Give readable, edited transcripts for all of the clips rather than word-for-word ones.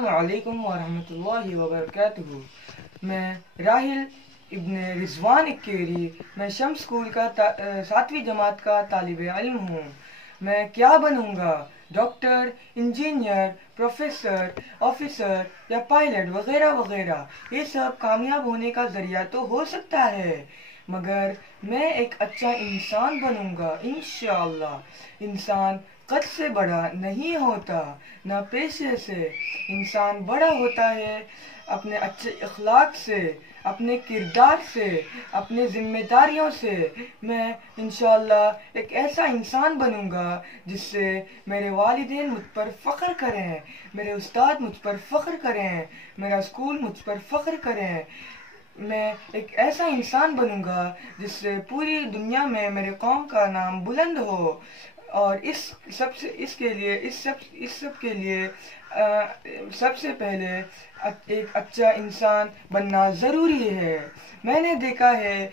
अस्सलाम वालेकुम वरहमतुल्लाहि वबरकातुहू। मैं राहिल इब्न रिजवान इक्केरी, मैं शम्स स्कूल का 7वीं जमात का तालिब इल्म हूँ। मैं क्या बनूँगा? डॉक्टर, इंजीनियर, प्रोफेसर, ऑफिसर या पायलट वगैरह वगैरह। ये सब कामयाब होने का ज़रिया तो हो सकता है, मगर मैं एक अच्छा इंसान बनूँगा इंशाअल्लाह। इंसान कद से बड़ा नहीं होता, न पेशे से। इंसान बड़ा होता है अपने अच्छे अखलाक से, अपने किरदार से, अपने जिम्मेदारियों से। मैं इंशाअल्लाह एक ऐसा इंसान बनूंगा जिससे मेरे वालिदैन मुझ पर फ़ख्र करें, मेरे उस्ताद मुझ पर फ़ख्र करें, मेरा स्कूल मुझ पर फ़ख्र करें। मैं एक ऐसा इंसान बनूंगा जिससे पूरी दुनिया में मेरे कौम का नाम बुलंद हो। और इस सब के लिए सबसे पहले एक अच्छा इंसान बनना ज़रूरी है। मैंने देखा है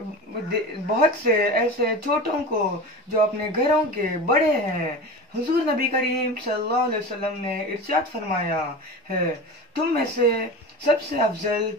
बहुत से ऐसे छोटों को जो अपने घरों के बड़े हैं। हुजूर नबी करीम सल्लल्लाहु अलैहि वसल्लम ने इरशाद फरमाया है, तुम में से सबसे अफजल